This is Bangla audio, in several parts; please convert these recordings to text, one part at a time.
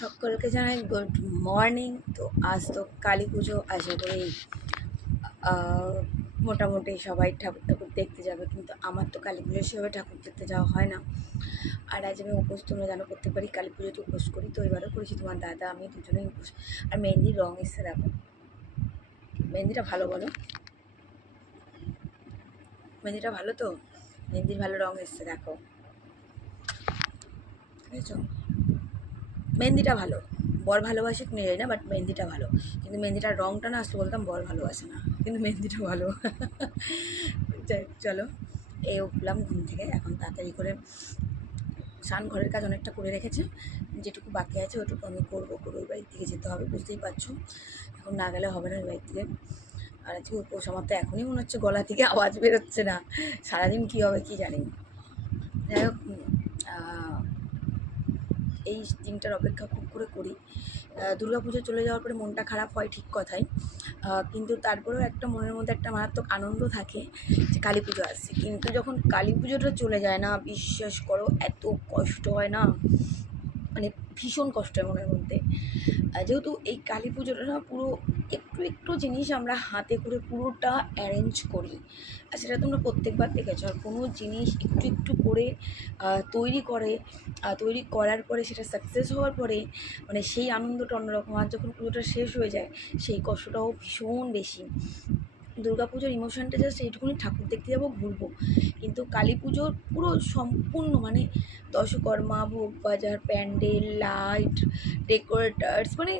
সকলকে জানাই গুড মর্নিং। তো আজ তো কালী পুজো, আশা করি মোটামুটি সবাই ঠাকুর ঠাকুর দেখতে যাবে, কিন্তু আমার তো কালী পুজোর সেভাবে ঠাকুর দেখতে যাওয়া হয় না। আর আজ আমি উপোস, তোমরা জানো প্রত্যেকবারই কালী পুজোতে উপোস করি, তো এবারও করেছি। তোমার দাদা আমি দুজনেই উপোস। আর মেহেন্দির রঙ এসছে, দেখো মেহেন্দিটা ভালো, বলো মেহেন্দিটা ভালো তো, মেহেন্দির ভালো রঙ এসছে, দেখো বুঝেছো, মেহেন্দিটা ভালো। বর ভালোবাসে কিনে যায় না, বাট মেহেন্দিটা ভালো। কিন্তু মেহেন্দিটার রঙটা না আসলে বলতাম বর ভালোবাসে না, কিন্তু মেহেন্দিটা ভালো। যাই হোক, চলো এই উঠলাম ঘুম থেকে, এখন তাড়াতাড়ি করে স্নান, ঘরের কাজ অনেকটা করে রেখেছে, যেটুকু বাকি আছে ওটুকু আমি করবো। করে ওই বাড়ির দিকে যেতে হবে, বুঝতেই পারছো, এখন না গেলে হবে না ওই বাড়ির দিকে। আর আজকে উপোস, আমার তো এখনই মনে হচ্ছে গলা থেকে আওয়াজ বেরোচ্ছে না, সারাদিন কী হবে কী জানি। যাই হোক, এই দিনটার অপেক্ষা খুব করে করি। দুর্গাপুজো চলে যাওয়ার পরে মনটা খারাপ হয়, ঠিক কথাই, কিন্তু তারপরেও একটা মনের মধ্যে একটা মারাত্মক আনন্দ থাকে যে কালী পুজো আসছে। কিন্তু যখন কালী পুজোটা চলে যায় না, বিশ্বাস করো এত কষ্ট হয় না, মানে ভীষণ কষ্ট হয় মনের মধ্যে। যেহেতু এই কালী পুজোটা না পুরো একটু একটু জিনিস আমরা হাতে করে পুরোটা অ্যারেঞ্জ করি, আর সেটা তোমরা প্রত্যেকবার দেখেছো। আর কোনো জিনিস একটু একটু করে তৈরি করে, তৈরি করার পরে সেটা সাকসেস হওয়ার পরে মানে সেই আনন্দটা অন্যরকম। আর যখন পুজোটা শেষ হয়ে যায় সেই কষ্টটাও ভীষণ বেশি। দুর্গাপুজোর ইমোশনটা জাস্ট এইটুকুনি, ঠাকুর দেখতে যাবো, ঘুরবো। কিন্তু কালী পুজোর পুরো সম্পূর্ণ মানে দশকর্মা, ভোগ বাজার, প্যান্ডেল, লাইট, ডেকোরেটার্স, মানে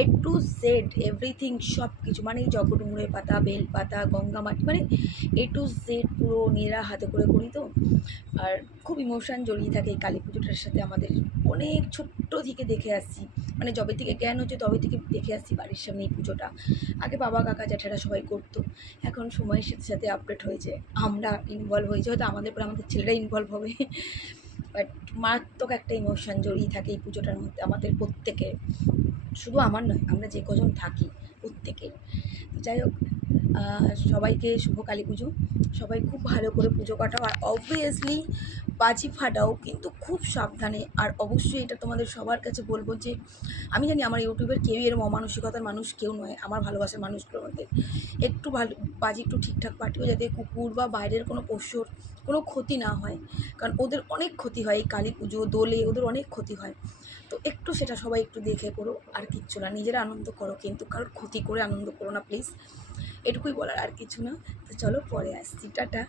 এ টু জেড এভরিথিং, সব কিছু, মানে এই জগডুমুড়ের পাতা, বেল পাতা, গঙ্গা মাটি, মানে এ টু জেড পুরো নিজেরা হাতে করে করি তো। আর খুব ইমোশান জড়িয়ে থাকে এই কালী পুজোটার সাথে আমাদের। অনেক ছোট্ট থেকে দেখে আসছি, মানে যবে থেকে জ্ঞান হচ্ছে তবে থেকে দেখে আসছি বাড়ির সামনে এই পুজোটা। আগে বাবা, কাকা, জ্যাঠারা সবাই করতো, এখন সময়ের সাথে সাথে আপডেট হয়েছে, আমরা ইনভলভ হয়েছে, হয়তো আমাদের পরে আমাদের ছেলেরা ইনভলভ হবে। বাট মারাত্মক একটা ইমোশান জড়িয়ে থাকে এই পুজোটার মধ্যে আমাদের প্রত্যেকের, শুধু আমার নয়, আমরা যে কজন থাকি প্রত্যেকের। যাই হোক, সবাইকে শুভ কালী পুজো। সবাই খুব ভালো করে পুজো কাটাও, আর অবভিয়াসলি বাজি ফাটাও, কিন্তু খুব সাবধানে। আর অবশ্যই এটা তোমাদের সবার কাছে বলবো যে আমি জানি আমার ইউটিউবের কেউই এরম অমানসিকতার মানুষ কেউ নয়, আমার ভালোবাসার মানুষগুলোর মধ্যে একটু ভালো বাজি একটু ঠিকঠাক ফাটিও, যাতে কুকুর বা বাইরের কোনো পশুর কোনো ক্ষতি না হয়, কারণ ওদের অনেক ক্ষতি হয় এই কালী পুজো দোলে, ওদের অনেক ক্ষতি হয়। তো একটু সেটা সবাই একটু দেখে করো, আর কিচ্ছু না, নিজেরা আনন্দ করো, কিন্তু কারোর ক্ষতি করে আনন্দ করো না প্লিজ, এটুকুই বলার, আর কিছু না। তো চলো পরে আসছি, টাটা।